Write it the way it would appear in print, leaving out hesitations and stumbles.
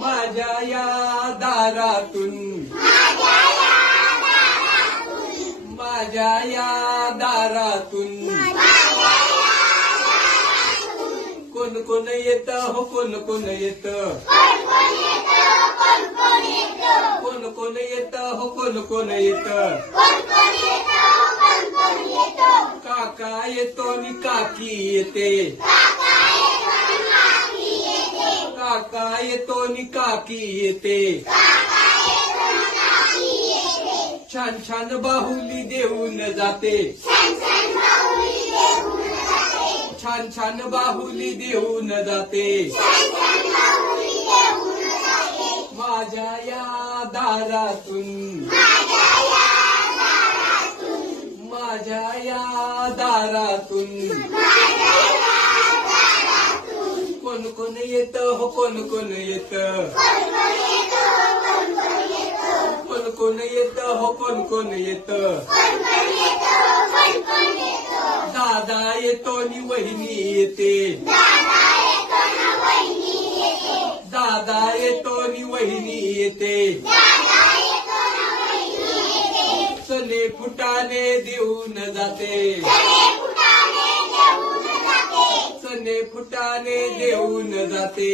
माझ्या या दारातून माझ्या या दारातून कोण कोण येत हो कोण कोण येत कोण कोण येत हो कोण कोण येत काका येतो नि काकी येते काका येतो नि काकी येते छान छान बाहुली देऊन जाते छान छान बाहुली देऊन जाते माझ्या या दारातून माझ्या या दारातून कोण कोण येत हो कोण कोण येत कोण कोण येत हो कोण कोण येत दादा येतो नि वहिनी येते दादा येतो नि वहिनी येते सने फुटाने देऊन जाते सने फुटाने देऊन जाते